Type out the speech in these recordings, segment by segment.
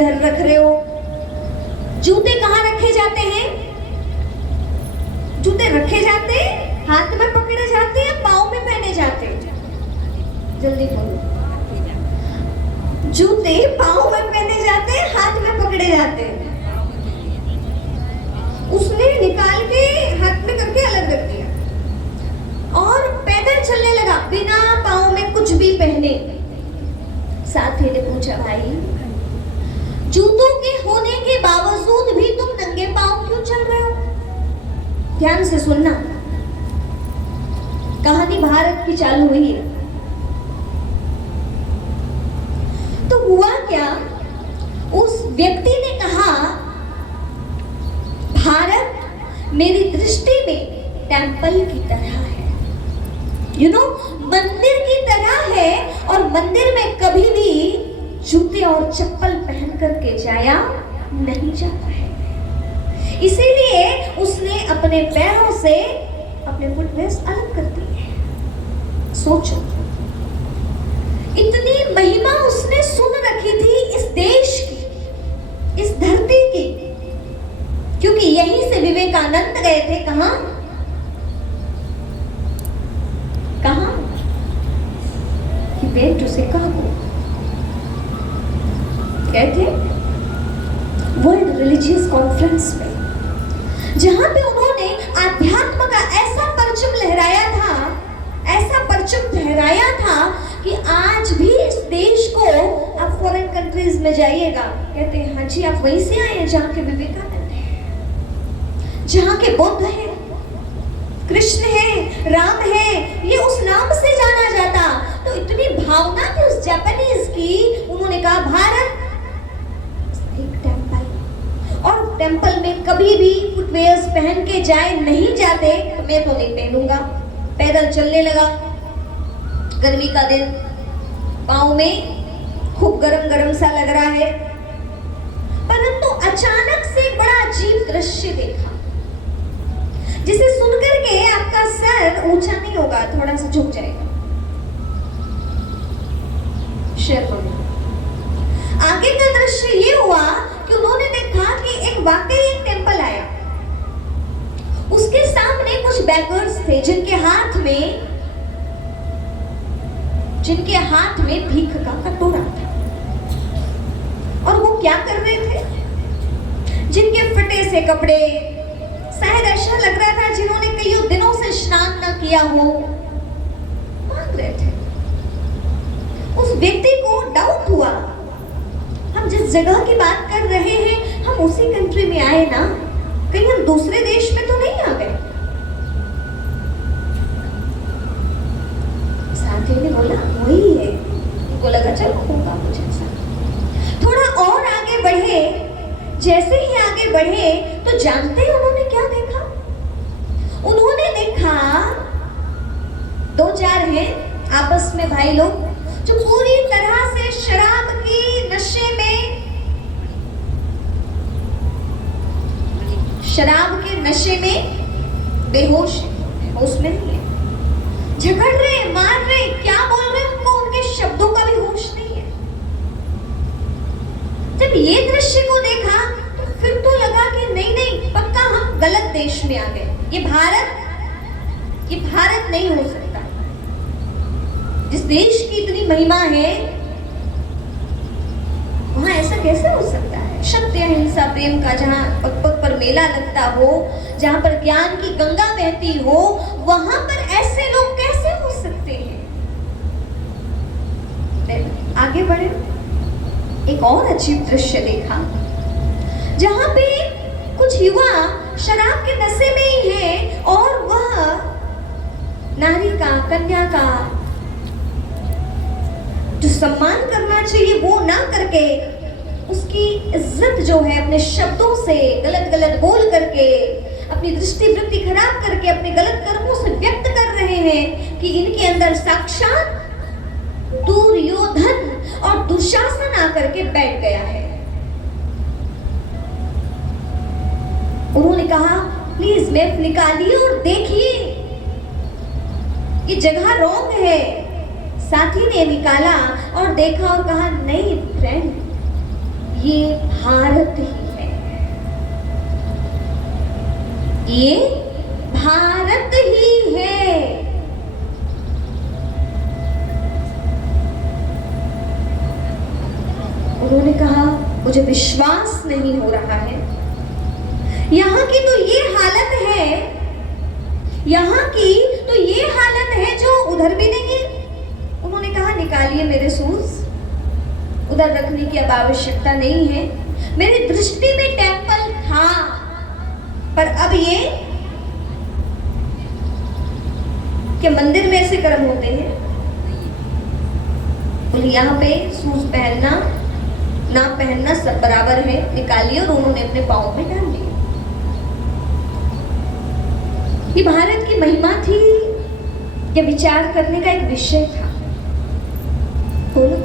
रख रहे हो। जूते कहाँ रखे जाते हैं? जूते रखे जाते हैं, हाथ में पकड़े जाते हैं, पाँव में पहने जाते हैं? जल्दी बोलो। जूते पाँव में पहने जाते हैं, हाथ में पकड़े जाते हैं। उसने निकाल के हाथ में करके अलग रख दिया और पैदल चलने लगा बिना पाँव में कुछ भी पहने। साथी ने पूछा, भाई जूतों के होने के बावजूद भी तुम नंगे पाँव क्यों चल रहे हो? ध्यान से सुनना, कहानी भारत की चालू हुई है। तो हुआ क्या, उस व्यक्ति ने कहा, भारत मेरी दृष्टि में टेंपल की तरह है, मंदिर की तरह है, और मंदिर में कभी भी जूते और चप्पल पहन करके जाया नहीं जाता है। इसीलिए उसने अपने पैरों से अपने फुटवेयर्स अलग कर दिए। सोचो, इतनी महिमा उसने सुन रखी थी इस देश की, इस धरती की, क्योंकि यहीं से विवेकानंद गए थे। कहां? He went to Chicago। गए थे वर्ल्ड रिलीजियस कॉन्फ्रेंस में, जहां पे उन्होंने आध्यात्म का ऐसा परचम लहराया था, ऐसा परचम लहराया था कि आज भी इस देश को, आप फॉरेन कंट्रीज में जाइएगा, कहते हैं हाँ जी आप वहीं से आए हैं जहां के विवेकानंद है, जहां के बुद्ध है, कृष्ण है, राम है, ये उस नाम से जाना जाता। तो इतनी भावना थी उस जापानीज की, उन्होंने कहा भारत एक टेंपल, और टेंपल में कभी भी फुटवेयर्स पहन के जाए नहीं जाते, तो मैं तो नहीं पहनूंगा। पैदल चलने लगा, गर्मी का दिन, पाँव में खूब गरम गरम सा लग रहा है, परंतु अचानक से एक बड़ा अजीब दृश्य देखा, जिसे सुनकर के आपका सर ऊंचा नहीं होगा, थोड़ा सा झुक जाएगा। शेयर करो। आगे का दृश्य ये हुआ कि उन्होंने देखा कि एक वाकई एक टेंपल आया, उसके सामने कुछ बैगर्स थे जिनके हाथ में भीख का कटोरा था। और वो क्या कर रहे थे? जिनके फटे से कपड़े, शायद ऐसा लग रहा था जिन्होंने कई दिनों से स्नान न किया हो, मांग रहे थे। उस व्यक्ति को डाउट हुआ, हम जिस जगह की बात कर रहे हैं, हम उसी कंट्री में आए ना, कहीं हम दूसरे देश में तो नहीं आ गए? साथी ने बोला वही है। उनको लगा चलो होगा कुछ ऐसा। थोड़ा और आगे बढ़े, जैसे ही आगे बढ़े तो जानते हैं उन्होंने क्या देखा? उन्होंने देखा दो चार हैं आपस में भाई लोग, जो पूरी तरह से शराब की नशे में बेहोश है, होश में नहीं है, झगड़ रहे, मार रहे, क्या बोल रहे हैं उनको उनके शब्दों का भी होश नहीं है। जब ये दृश्य को देखा तो फिर तो लगा कि नहीं, पक्का हम गलत देश में आ गए, ये भारत नहीं हो सकता। जिस देश की इतनी महिमा है, वहां ऐसा कैसे हो सकता है? सत्य, अहिंसा, प्रेम का जहां पग पर मेला लगता हो, जहां पर ज्ञान की गंगा बहती हो, वहां पर ऐसे लोग कैसे हो सकते हैं? आगे बढ़े, एक और अजीब दृश्य देखा, जहां पे कुछ युवा शराब के नशे में ही है, और वह नारी का, कन्या का जो सम्मान करना चाहिए वो ना करके, उसकी इज्जत जो है अपने शब्दों से गलत बोल करके, अपनी दृष्टि वृत्ति खराब करके, अपने गलत कर्मों से व्यक्त कर रहे हैं कि इनके अंदर साक्षात दुर्योधन और दुशासन आकर के बैठ गया है। उन्होंने कहा प्लीज मैप निकालिए और देखिए ये जगह रॉन्ग है। साथी ने निकाला और देखा और कहा नहीं फ्रेंड, ये भारत ही है, ये भारत ही है। उन्होंने कहा मुझे विश्वास नहीं हो रहा है, यहाँ की तो ये हालत है, यहाँ की तो ये हालत है जो उधर भी नहीं है। उन्होंने कहा निकालिए मेरे शूज, उधर रखने की अब आवश्यकता नहीं है। मेरी दृष्टि में टेंपल था, पर अब ये क्या मंदिर में ऐसे कर्म होते हैं? बोले यहाँ पे शूज पहनना ना पहनना सब बराबर है, निकालिए। और उन्होंने अपने पाँव में डाल दिए। ये भारत की महिमा थी या विचार करने का एक विषय था? बोलो।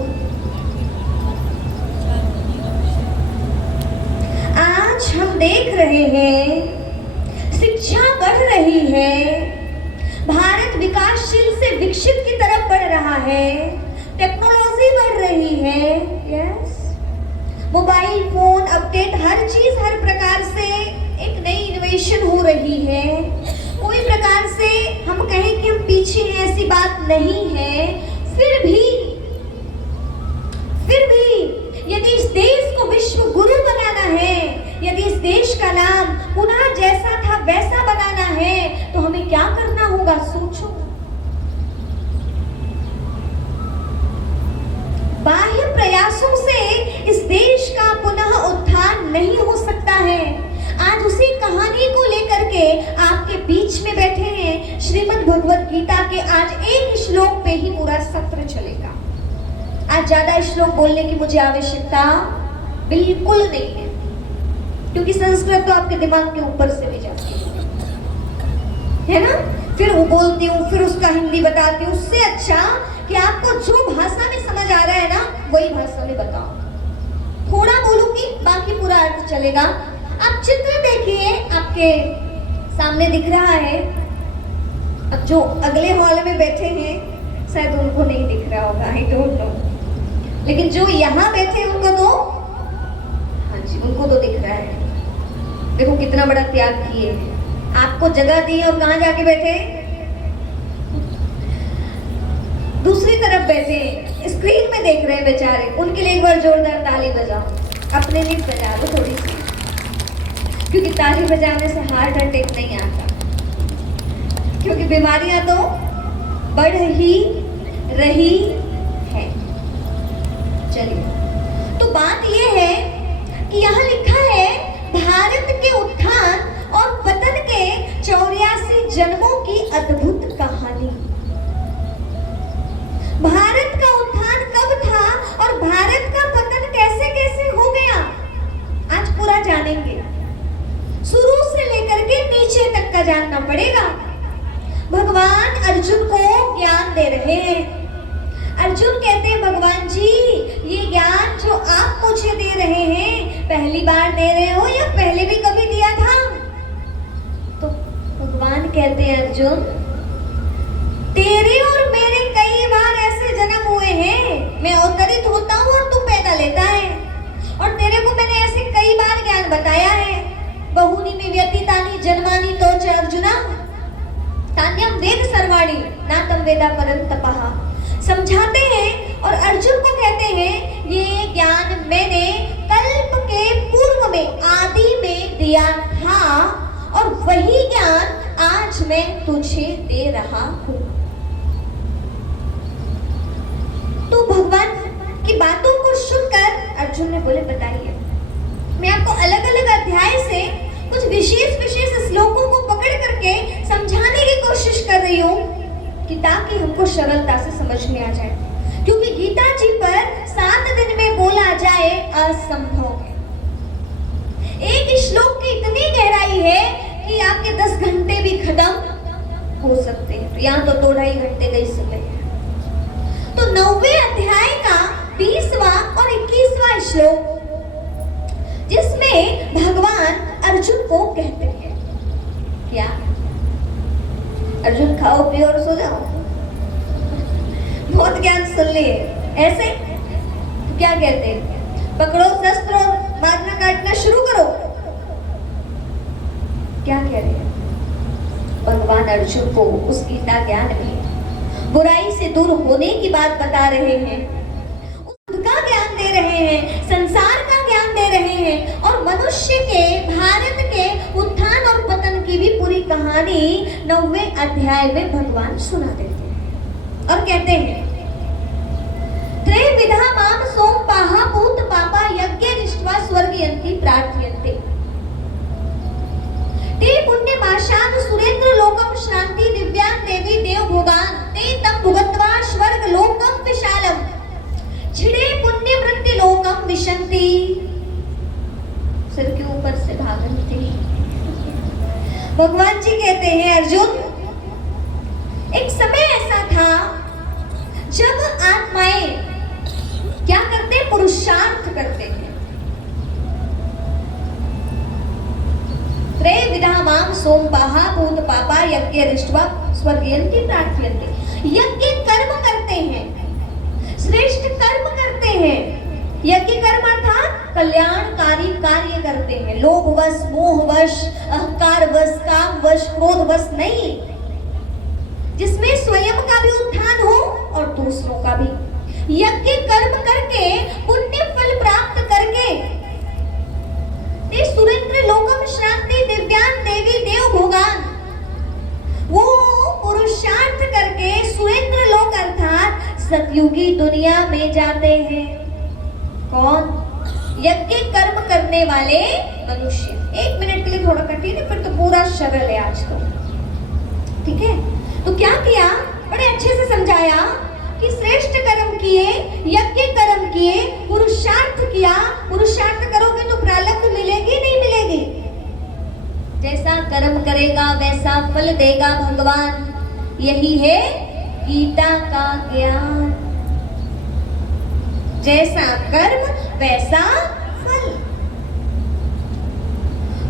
आज हम देख रहे हैं शिक्षा बढ़ रही है, भारत विकासशील से विकसित की तरफ बढ़ रहा है, टेक्नोलॉजी बढ़ रही है। यस, मोबाइल फोन अपडेट, हर चीज हर प्रकार से एक नई इनोवेशन हो रही है। कोई प्रकार से हम कहें कि हम पीछे हैं ऐसी बात नहीं है। फिर भी यदि इस देश को विश्व गुरु बनाना है, यदि इस देश का नाम पुनः जैसा था वैसा बनाना है, तो हमें क्या करना होगा? सोचो। बाह्य प्रयासों से इस देश का पुनः उत्थान नहीं हो सकता है। आज उसी कहानी को लेकर के आपके बीच में बैठे हैं। श्रीमद् भगवत गीता के आज एक श्लोक पे ही पूरा सत्र चलेगा। आज ज्यादा श्लोक बोलने की मुझे आवश्यकता बिल्कुल नहीं है, क्योंकि संस्कृत तो आपके दिमाग के ऊपर से भी जाती है ना। फिर वो बोलती हूँ, फिर उसका हिंदी बताती हूँ। उससे अच्छा कि आपको जो भाषा में समझ आ रहा है ना, वही भाषा में बताओ। थोड़ा बोलूंगी, बाकी पूरा अर्थ चलेगा। आप चित्र देखिए, आपके सामने दिख रहा है। अब जो अगले हॉल में बैठे हैं शायद उनको नहीं दिख रहा होगा, आई डोंट नो, लेकिन जो यहाँ बैठे उनको तो, हाँ जी, उनको तो दिख रहा है। देखो कितना बड़ा त्याग किए, आपको जगह दी और कहाँ जाके बैठे? दूसरी तरफ बैठे, स्क्रीन में देख रहे हैं बेचारे। उनके लिए एक बार जोरदार ताली बजाओ। अपने लिए बजा दो थोड़ी सी, क्योंकि ताली बजाने से हार्ट अटैक नहीं आता, क्योंकि बीमारियां तो बढ़ ही रही है। चलिए, तो बात यह है कि यहाँ लिखा है भारत के उत्थान और पतन के 84 जन्मों की अद्भुत कहानी। भारत का उत्थान कब था और भारत का पतन कैसे कैसे हो गया, आज पूरा जानेंगे। शुरू से लेकर के नीचे तक का जानना पड़ेगा। भगवान अर्जुन को ज्ञान दे रहे हैं। अर्जुन कहते हैं भगवान जी, ये ज्ञान जो आप मुझे दे रहे हैं, पहली बार दे रहे हो या पहले भी कभी दिया था? तो भगवान कहते हैं अर्जुन, तेरे और मेरे कई बार ऐसे जन्म हुए हैं। मैं अवतरित होता हूँ और तू पैदा लेता है, और तेरे को मैंने ऐसे कई बार ज्ञान बताया है। बहुनी में व्यतीतानि जन्मानि तो च अर्जुना तान्यम वेद सर्वाणि ना तम वेदा परम तपः। समझाते हैं और अर्जुन को कहते हैं ये ज्ञान मैंने कल्प के पूर्व में, आदि में दिया था, और वही ज्ञान आज मैं तुझे दे रहा हूँ। तो भगवान की बातों को सुनकर अर्जुन ने बोले बताइए। मैं आपको अलग अलग अध्याय से कुछ विशेष श्लोकों को पकड़ करके समझाने की कोशिश कर रही हूँ, कि ताकि हमको सरलता से समझ में आ जाए, क्योंकि गीता जी पर 7 दिन में बोला जाए असंभव है। एक श्लोक की इतनी गहराई है कि आपके 10 घंटे भी खत्म हो सकते हैं। तो यहाँ तो 2-2.5 घंटे का ही समय है। तो 9वें अध्याय का 20वां और 21वां श्लोक, जिसमें भगवान अर्जुन को कहते हैं क्या? अर्जुन खाओ पियो और सो जाओ। बहुत ज्ञान सुन लिए ऐसे। क्या कहते हैं? पकड़ो शस्त्र और क्या कह रहे हैं? भगवान अर्जुन को उस गीता ज्ञान में बुराई से दूर होने की बात बता रहे हैं, का ज्ञान दे रहे हैं, संसार का ज्ञान दे रहे हैं और मनुष्य के, भारत के उत्थान और पतन की भी पूरी कहानी 9वें अध्याय में भगवान सुना देते हैं और कहते हैं त्रैविधा माम सोमपाः पूत पापा यज्ञनिष्ठा स्वर्गयन्ति प्रार्थयन्ते ते पुण्यमाशान सुरेंद्र लोकम शांति दिव्यान देवी देव भोगान ते तम भुगत्वा स्वर्ग लोकम विशालम छिड़े पुण्य मृत्यु लोकम विशंति। सिर के ऊपर से भागंती। भगवान जी कहते हैं अर्जुन, एक समय ऐसा था जब आत्माएं क्या करते, पुरुषार्थ करते हैं। त्रैविधा माम सोमपाः पूत पापा यज्ञनिष्ठा स्वर्गयन्ति प्रार्थयन्ते। यज्ञ कर्म करते हैं, श्रेष्ठ कर्म करते हैं। यज्ञ कर्म अर्थात कल्याणकारी कार्य करते हैं। लोभवश, मोहवश, अहंकारवश, कामवश, क्रोधवश नहीं, जिसमें स्वयं का भी उत्थान हो और दूसरों का भी। यज्ञ कर्म करके पुण्य फल प्राप्त करके सुरेंद्र लोकम शांति दिव्यान देवी देव भोगान, वो पुरुषार्थ करके सुरेंद्र लोक अर्थात सतयुगी दुनिया में जाते हैं। कौन? यज्ञ कर्म करने वाले मनुष्य। 1 मिनट के लिए थोड़ा कठिन है, फिर तो पूरा सरल है आज तो, ठीक है। तो क्या किया, बड़े अच्छे से समझाया कि श्रेष्ठ कर्म किए, यज्ञ कर्म किए, पुरुषार्थ किया। पुरुषार्थ करोगे तो प्रारब्ध मिलेगी नहीं मिलेगी? जैसा कर्म करेगा वैसा फल देगा भगवान। यही है गीता का ज्ञान। जैसा कर्म वैसा फल।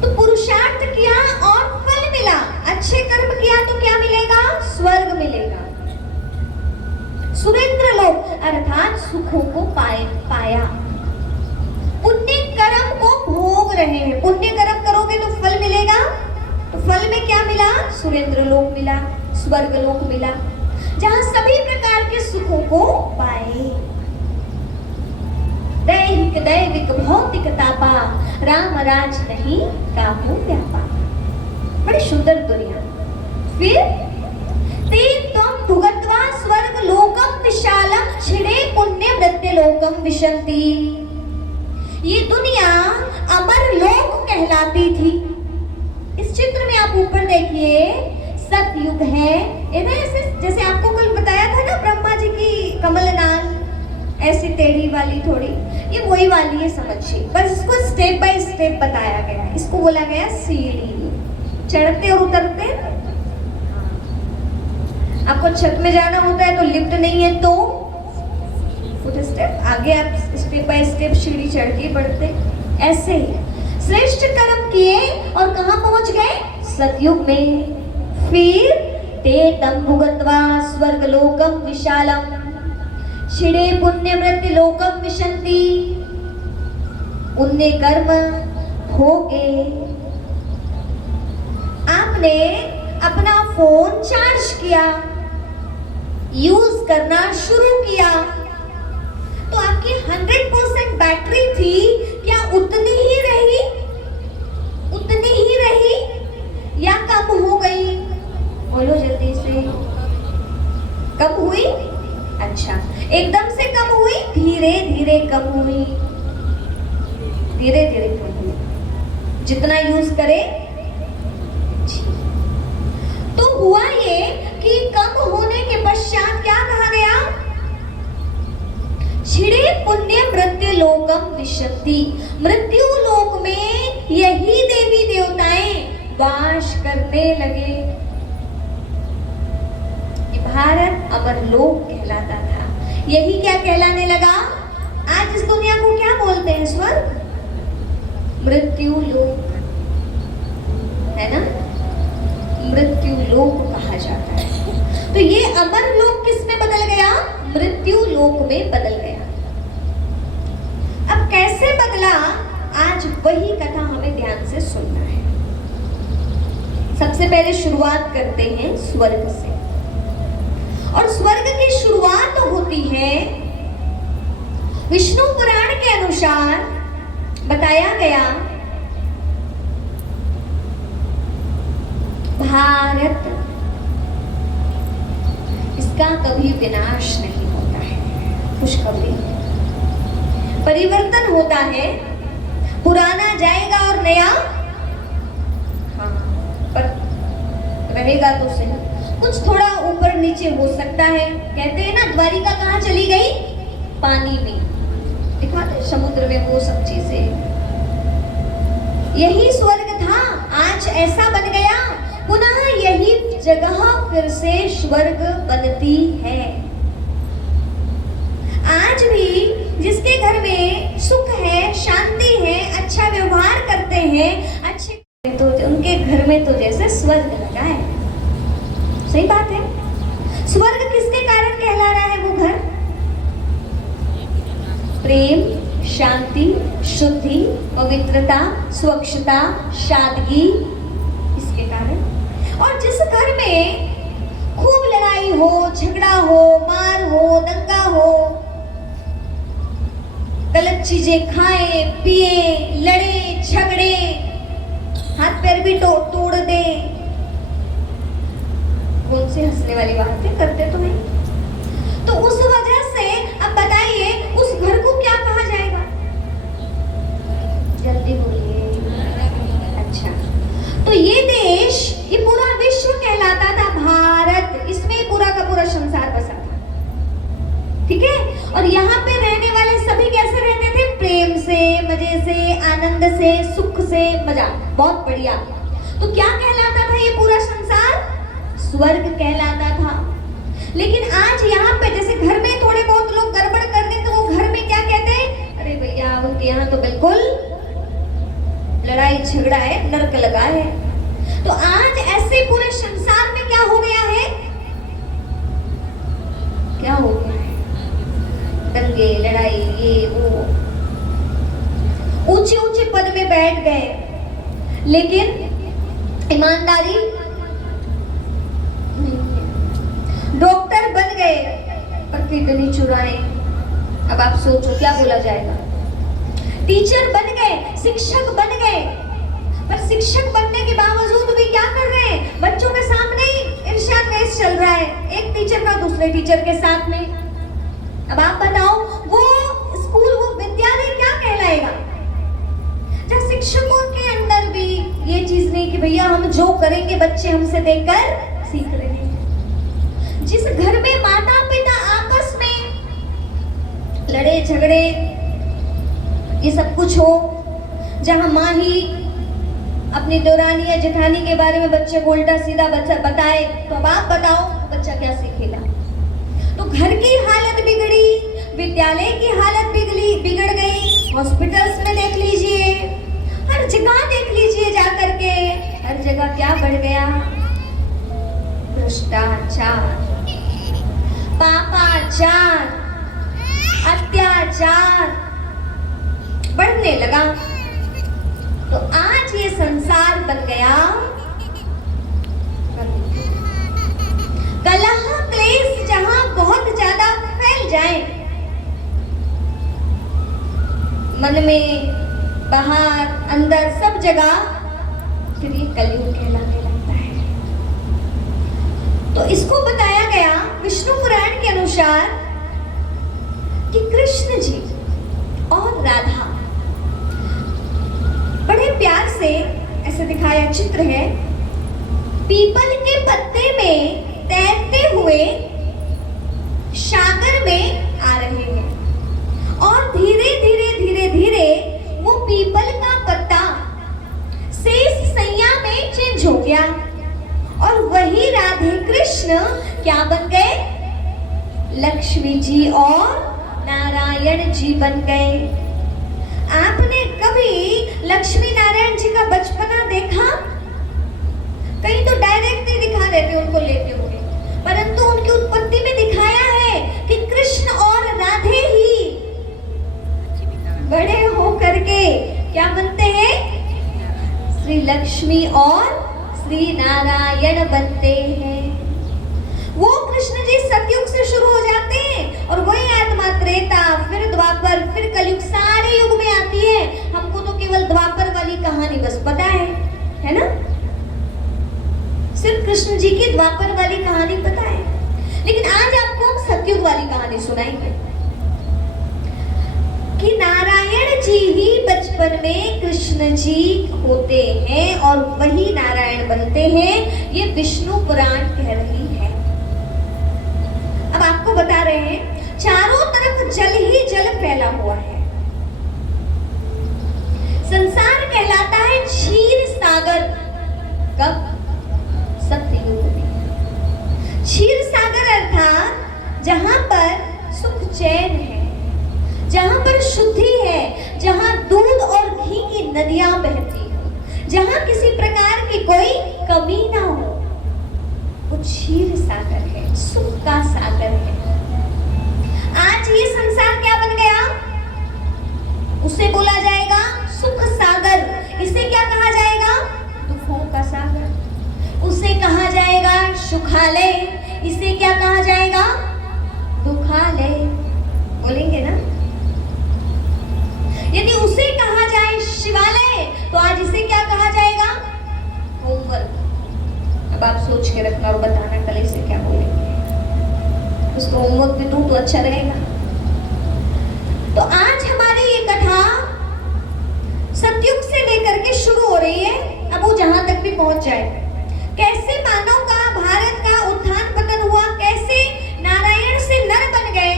तो पुरुषार्थ किया और फल मिला। अच्छे कर्म किया तो क्या मिलेगा? स्वर्ग मिलेगा, सुरेंद्र लोक अर्थात सुखों को पाया। पुण्य कर्म को भोग रहे हैं। पुण्य कर्म करोगे तो फल मिलेगा, तो फल में क्या मिला? सुरेंद्र लोक मिला, स्वर्ग लोक मिला, जहां सभी प्रकार के सुखों को पाए। दैहिक दैविक भौतिक तापा, राम राज नहीं काहू व्यापा। बड़ी सुंदर दुनिया। फिर ते त्वं भुगत्वा स्वर्ग लोकम विशालम छिड़े पुण्य मृत्यु लोकम विशंति। ये दुनिया अमर लोक कहलाती थी। इस चित्र में आप ऊपर देखिए, सतयुग है। जैसे आपको कल बताया था ना, ब्रह्मा जी की कमल नाल ऐसी टेढ़ी वाली थोड़ी, ये वही वाली है समझिए। बस इसको स्टेप बाय स्टेप बताया गया। इसको बोला गया सीढ़ी। चढ़ते और उतरते, आपको छत में जाना होता है तो लिफ्ट नहीं है तो फुट स्टेप, आगे आप स्टेप बाय स्टेप सीढ़ी चढ़ के बढ़ते। ऐसे ही श्रेष्ठ कर्म किए और कहां पहुंच गए? सतयुग में। फिर ते तम भुगत्वा स्वर्ग लोकम विशालम छिड़े पुण्य मृत्यु लोकम विशंति। पुण्य कर्म हो गए। आपने अपना फोन चार्ज किया, यूज करना शुरू किया, तो आपकी 100% बैटरी थी, क्या उतनी ही रही? उतनी ही रही या कम हो गई? बोलो जल्दी से। कम हुई? अच्छा, एकदम से कम हुई? धीरे धीरे कम हुई। धीरे धीरे कम हुई, जितना यूज करे। तो हुआ ये कि कम होने के पश्चात क्या कहा गया? छिड़े पुण्य मृत्यु लोकम विशंति। मृत्यु लोक में यही देवी देवताएं वास करने लगे। ये भारत अमर लोक कहलाता था, यही क्या कहलाने लगा? आज इस दुनिया को क्या बोलते हैं? स्वर्ग, मृत्यु लोक, है ना? मृत्यु लोक कहा जाता है। तो ये अमर लोक किस में बदल गया? मृत्यु लोक में बदल गया। अब कैसे बदला? आज वही कथा हमें ध्यान से सुनना है। सबसे पहले शुरुआत करते हैं स्वर्ग से। और स्वर्ग की शुरुआत होती है, विष्णु पुराण के अनुसार बताया गया, भारत, इसका कभी विनाश नहीं होता है, खुशखबरी, परिवर्तन होता है, पुराना जाएगा और नया हाँ पर रहेगा तो सही, कुछ थोड़ा ऊपर नीचे हो सकता है। कहते हैं ना, द्वारिका कहाँ चली गई? पानी में, दिखाते समुद्र में वो सब चीजें। यही स्वर्ग था, आज ऐसा बन गया, पुनः यही जगह फिर से स्वर्ग बनती है। आज भी जिसके घर में सुख है, शांति है, अच्छा व्यवहार करते हैं, अच्छे, तो उनके घर में तो जैसे स्वर्ग लगा है। सही बात है। स्वर्ग किसके कारण कहला रहा है वो घर? प्रेम, शांति, शुद्धि, पवित्रता, स्वच्छता, सादगी, इसके कारण। और जिस घर में खूब लड़ाई हो, झगड़ा हो, मार हो, दंगा हो, गलत चीजें खाए, पिए, लड़े, झगड़े, हाथ पैर भी तोड़ दे, कौन सी हंसने वाली बातें करते तो नहीं। तो उस वजह से अब बताइए, उस घर को क्या कहा जाएगा? जल्दी बोलिए। अच्छा, तो ये देश, ये पूरा विश्व कहलाता था भारत, इसमें पूरा का पूरा संसार बसा था, ठीक है। और यहाँ पे रहने वाले सभी कैसे रहते थे? प्रेम से, मजे से, आनंद से, सुख से, मजा, बहुत बढ़िया। तो क्या कहलाता था ये पूरा संसार? स्वर्ग कहलाता था। लेकिन आज यहाँ पे जैसे घर में थोड़े बहुत लोग गड़बड़ कर दें, तो वो घर में क्या कहते हैं? अरे भैया, उनके यहाँ तो बिल्कुल लड़ाई झगड़ा है, नर्क लगा है। तो आज ऐसे पूरे संसार में क्या हो गया है? क्या हो गया है? दंगे, लड़ाई, ये वो, ऊंचे ऊंचे पद में बैठ गए, लेकिन ईमानदारी, डॉक्टर बन गए पर किडनी चुराए। अब आप सोचो क्या बोला जाएगा? टीचर बन गए, शिक्षक बन गए, पर शिक्षक बनने के बावजूद भी क्या कर रहे हैं? बच्चों के सामने ही ईर्ष्या द्वेष चल रहा है, एक टीचर का दूसरे टीचर के साथ में। अब आप बताओ, वो स्कूल, वो विद्यालय क्या कहलाएगा? जब शिक्षकों के अंदर भी ये चीज नहीं कि भैया हम जो करेंगे बच्चे हमसे देखकर सीख रहे हैं। जिस घर में माता पिता आपस में लड़े झगड़े ये सब कुछ हो, जहां माँ ही अपनी देवरानी या जेठानी के बारे में बच्चे को उल्टा सीधा बच्चा बताए, तो अब आप बताओ बच्चा क्या सीखेगा? तो घर की हालत बिगड़ी, विद्यालय की हालत बिगड़ गई, हॉस्पिटल्स में देख लीजिए, हर जगह देख लीजिए जाकर के, हर जगह क्या बढ़ गया? भ्रष्टाचार, पापाचार, अत्याचार बढ़ने लगा। तो आज ये संसार बन गया कलह क्लेश, जहां बहुत ज्यादा फैल जाए, मन में, बाहर, अंदर, सब जगह, फिर ये कलयुग कहलाने लगता है। तो इसको बताया गया विष्णु पुराण के अनुसार कि कृष्ण जी और राधा बड़े प्यार से, ऐसे दिखाया चित्र है, पीपल के पत्ते में तैरते हुए सागर में आ रहे हैं। और धीरे धीरे धीरे धीरे वो पीपल का पत्ता शेष सैया में चेंज हो गया, और वही राधे कृष्ण क्या बन गए? लक्ष्मी जी और नारायण जी बन गए। आपने कभी लक्ष्मी नारायण जी का बचपना देखा? कहीं तो डायरेक्ट नहीं दिखा देते उनको लेते हुए, परंतु उनकी उत्पत्ति में दिखाया है कि कृष्ण और राधे ही बड़े हो करके क्या बनते हैं? श्री लक्ष्मी और श्री नारायण बनते हैं। वो कृष्ण जी सतयुग से शुरू हो जाते हैं और वही आत्मा त्रेता, फिर द्वापर, फिर कलयुग, सारे युग में आती है। हमको तो केवल द्वापर वाली कहानी बस पता है ना? सिर्फ कृष्ण जी की द्वापर वाली कहानी पता है, लेकिन आज आपको हम सतयुग वाली कहानी सुनाएंगे कि नारायण जी ही बचपन में कृष्ण जी होते हैं और वही नारायण बनते हैं। ये विष्णु पुराण कह रही है। अब आपको बता रहे हैं, चारों तरफ जल ही जल फैला हुआ है। संसार कहलाता है क्षीर सागर। कब? सतयुग में। क्षीर सागर अर्थात जहां पर सुख चैन है, जहां पर शुद्धि है, जहां दूध और घी की नदियां बहती हो, जहां किसी प्रकार की कोई कमी ना हो, वो क्षीर सागर है, सुख का सागर है। आज ये संसार क्या बन गया? उसे बोला जाएगा सुख सागर। इसे क्या कहा जाएगा? दुखों का सागर। उसे कहा जाएगा सुखालय। इसे क्या कहा जाएगा? दुखालय। बोलेंगे ना? यदि उसे कहा जाए शिवालय, तो आज इसे क्या कहा जाएगा? होमवर्क। अब आप सोच के रखना और बताना कल इसे क्या बोलेंगे। उसको होमवर्क भी दूं तो अच्छा रहेगा। तो आज हमारी ये कथा सतयुग से लेकर के शुरू हो रही है, अब वो जहां तक भी पहुंच जाए। कैसे मानव का, भारत का उत्थान पतन हुआ, कैसे नारायण से नर बन गए,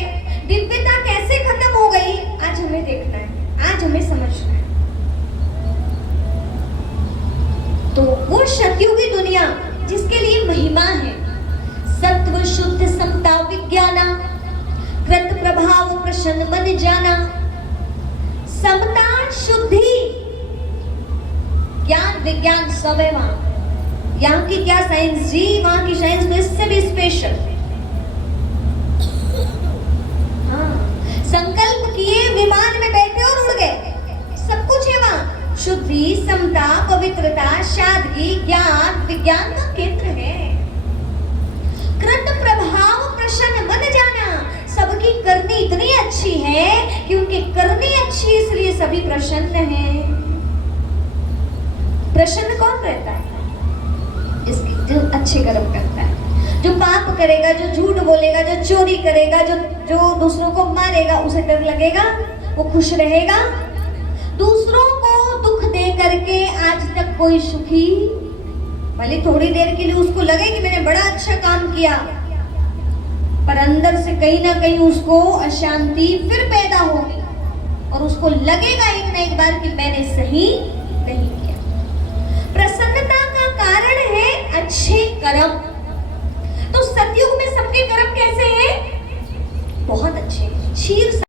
दिव्यता कैसे खत्म हो गई, आज हमें देखना है, आज हमें समझना है। तो वो सतयुगी दुनिया जिसके लिए महिमा है, सत्व शुद्ध समता विज्ञाना, कृत प्रभाव प्रसन्न मन जाना। समता, शुद्धि, ज्ञान विज्ञान सब है वहां। यहाँ की क्या साइंस जी, वहां की साइंस तो इससे भी स्पेशल। हाँ, संकल्प किए, विमान में बैठे और उड़ गए, सब कुछ है वहां। शुद्धि, समता, पवित्रता, सादगी, ज्ञान विज्ञान का केंद्र है। कृत प्रभाव प्रसन्न मन जाना, सबकी करनी इतनी अच्छी है कि उनकी करनी अच्छी, इसलिए सभी प्रसन्न हैं। प्रसन्न कौन रहता है? इसके जो अच्छे कर्म करता है। जो पाप करेगा, जो झूठ बोलेगा, जो चोरी करेगा, जो दूसरों को मारेगा, उसे डर लगेगा, वो खुश रहेगा। दूसरों को दुख दे करके आज तक कोई सुखी, भले थोड़ी देर के लिए उसको लगे कि मैंने बड़ा अच्छा काम किया, पर अंदर से कहीं ना कहीं उसको अशांति फिर पैदा होगी और उसको लगेगा एक ना एक बार कि मैंने सही नहीं किया। प्रसन्नता का कारण है अच्छे कर्म। तो सतयुग में सबके कर्म कैसे हैं? बहुत अच्छे। क्षीर